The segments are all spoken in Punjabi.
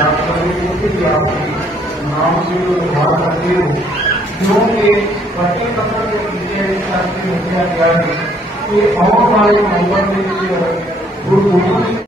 نام سے کیونکہ کے جو کہ پتر رکھا کیا ہے کہ آنے والے نمبر میں گرو گوبند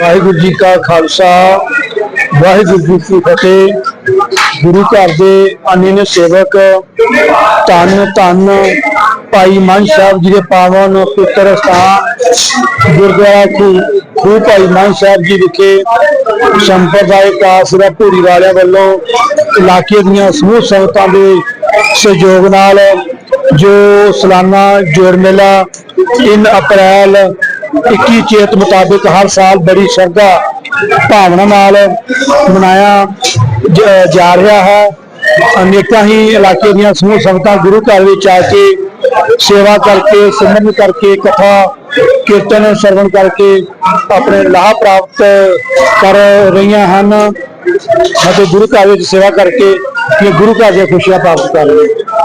ਵਾਹਿਗੁਰੂ ਜੀ ਕਾ ਖਾਲਸਾ ਵਾਹਿਗੁਰੂ ਜੀ ਕੀ ਫਤਿਹ ਗੁਰੂ ਘਰ ਦੇ ਅਨਿਨ ਸੇਵਕ ਤਨ ਤਨ ਭਾਈ ਮਨ ਸਾਹਿਬ ਜੀ ਦੇ ਪਾਵਨ ਪੁੱਤਰ ਸਾਹ ਗੁਰਦੁਆਰਾ ਕੀ ਖੂ ਭਾਈ ਮਨ ਸਾਹਿਬ ਜੀ ਵਿਖੇ ਸੰਪਰਦਾਇ ਕਾਸਰਾ ਭੂਰੀ ਵਾਲਿਆਂ ਵੱਲੋਂ ਇਲਾਕੇ ਦੀਆਂ ਸਮੂਹ ਸੰਗਤਾਂ ਦੇ ਸਹਿਯੋਗ ਨਾਲ ਜੋ ਸਲਾਨਾ ਜੋੜ ਮੇਲਾ 3 ਅਪ੍ਰੈਲ 21 ਚੇਤ ਮੁਤਾਬਕ ਹਰ ਸਾਲ ਬੜੀ ਸ਼ਰਧਾ ਭਾਵਨਾ ਨਾਲ ਮਨਾਇਆ ਜਾ ਰਿਹਾ ਹੈ ਅਨੇਕਾਂ ਹੀ ਇਲਾਕੇ ਦੀਆਂ ਸਮੂਹ ਸੰਗਤਾਂ ਗੁਰੂ ਘਰ ਵਿੱਚ ਆ ਕੇ ਸੇਵਾ ਕਰਕੇ ਸਿਮਰਨ ਕਰਕੇ ਕਥਾ ਕੀਰਤਨ ਸਰਵਣ ਕਰਕੇ ਆਪਣੇ ਲਾਭ ਪ੍ਰਾਪਤ ਕਰ ਰਹੀਆਂ ਹਨ ਅਤੇ ਗੁਰੂ ਘਰ ਵਿੱਚ ਸੇਵਾ ਕਰਕੇ ਕਿ ਗੁਰੂ ਘਰ ਦੀ ਖੁਸ਼ੀਆਂ ਪ੍ਰਾਪਤ ਕਰ ਰਹੇ